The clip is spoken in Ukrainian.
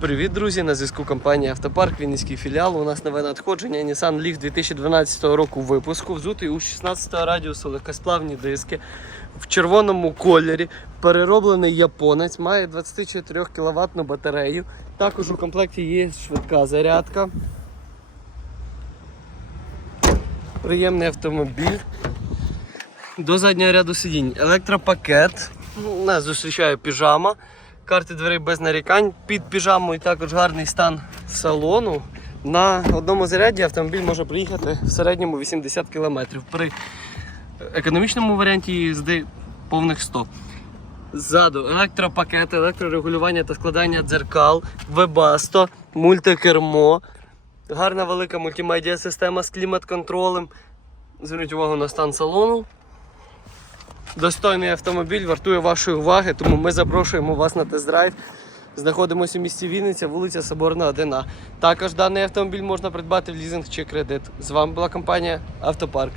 Привіт, друзі! На зв'язку компанія Автопарк, Вінницький філіал. У нас нове надходження Nissan Leaf 2012 року випуску. Взутий у 16 радіусу легкосплавні диски в червоному кольорі. Перероблений японець, має 24 кВт батарею. Також у комплекті є швидка зарядка. Приємний автомобіль. До заднього ряду сидінь електропакет. Нас зустрічає піжама. Карти дверей без нарікань. Під піжамою також гарний стан салону. На одному заряді автомобіль може приїхати в середньому 80 км. При економічному варіанті їзди повних 100. Ззаду електропакет, електрорегулювання та складання дзеркал, вебасто, мультикермо, гарна велика мультимедіа система з клімат-контролем. Зверніть увагу на стан салону. Достойний автомобіль вартує вашої уваги, тому ми запрошуємо вас на тест-драйв. Знаходимося у місті Вінниця, вулиця Соборна 1А. Також даний автомобіль можна придбати в лізинг чи кредит. З вами була компанія Автопарк.